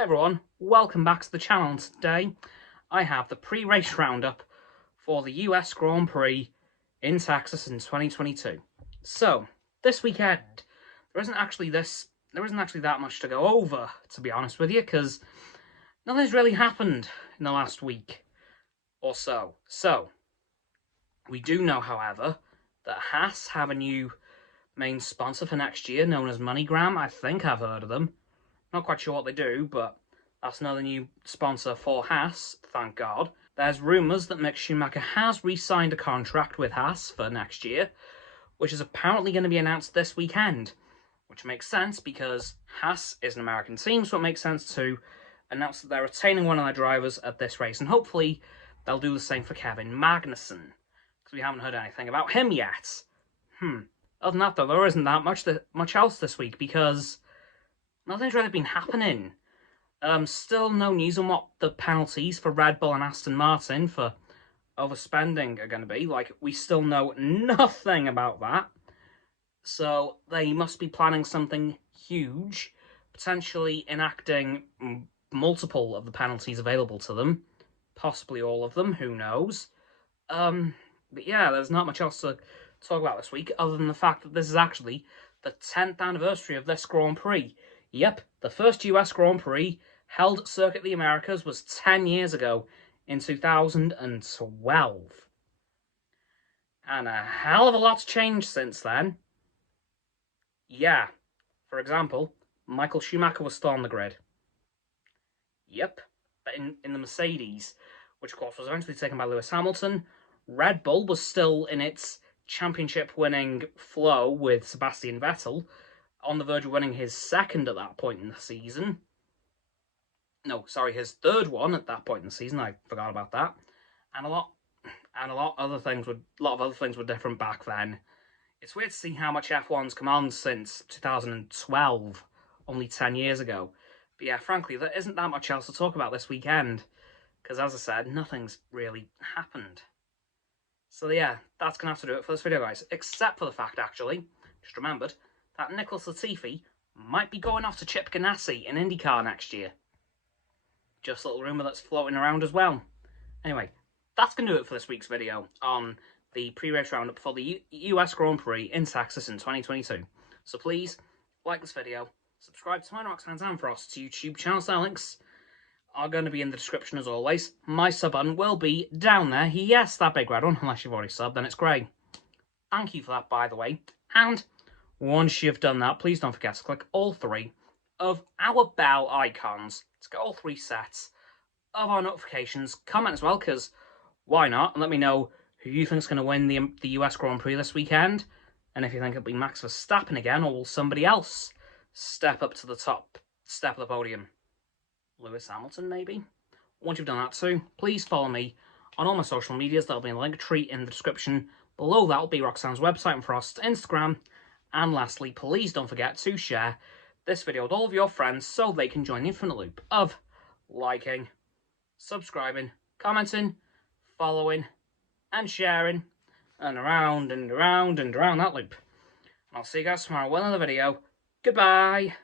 Hey everyone, welcome back to the channel. Today I have the pre-race roundup for the US Grand Prix in Texas in 2022. So, this weekend, there isn't actually that much to go over, to be honest with you, because nothing's really happened in the last week or so. So, we do know, however, that Haas have a new main sponsor for next year known as MoneyGram. I think I've heard of them. Not quite sure what they do, but that's another new sponsor for Haas, thank God. There's rumours that Mick Schumacher has re-signed a contract with Haas for next year, which is apparently going to be announced this weekend, which makes sense because Haas is an American team, so it makes sense to announce that they're retaining one of their drivers at this race, and hopefully they'll do the same for Kevin Magnussen, because we haven't heard anything about him yet. Other than that, though, there isn't that much else this week, because nothing's really been happening. Still no news on what the penalties for Red Bull and Aston Martin for overspending are going to be. Like, we still know nothing about that. So they must be planning something huge, potentially enacting multiple of the penalties available to them. Possibly all of them, who knows. But yeah, there's not much else to talk about this week, other than the fact that this is actually the 10th anniversary of this Grand Prix. Yep, the first US Grand Prix held at Circuit of the Americas was 10 years ago, in 2012. And a hell of a lot's changed since then. Yeah, for example, Michael Schumacher was still on the grid. Yep, but in the Mercedes, which of course was eventually taken by Lewis Hamilton. Red Bull was still in its championship-winning flow with Sebastian Vettel, on the verge of winning his second at that point in the season. No, sorry, his third one at that point in the season. I forgot about that. And a lot of other things were different back then. It's weird to see how much F1's come on since 2012, only 10 years ago. But yeah, frankly, there isn't that much else to talk about this weekend, because as I said, nothing's really happened. So yeah, that's going to have to do it for this video, guys. Except for the fact, actually, just remembered, that Nicholas Latifi might be going off to Chip Ganassi in IndyCar next year. Just a little rumour that's floating around as well. Anyway, that's going to do it for this week's video on the pre-race roundup for the US Grand Prix in Texas in 2022. So please, like this video, subscribe to my Roxo and Frost's YouTube channel. So links are going to be in the description as always. My sub button will be down there. Yes, that big red one, unless you've already subbed, then it's grey. Thank you for that, by the way. And once you've done that, please don't forget to click all three of our bell icons to get all three sets of our notifications. Comment as well, because why not? And let me know who you think is going to win the US Grand Prix this weekend. And if you think it'll be Max Verstappen again, or will somebody else step up to the top step of the podium? Lewis Hamilton, maybe? Once you've done that too, please follow me on all my social medias. There'll be a link tree in the description. Below that will be Roxanne's website and Frost's Instagram. And lastly, please don't forget to share this video with all of your friends so they can join the infinite loop of liking, subscribing, commenting, following, and sharing, and around and around and around that loop. And I'll see you guys tomorrow with another video. Goodbye!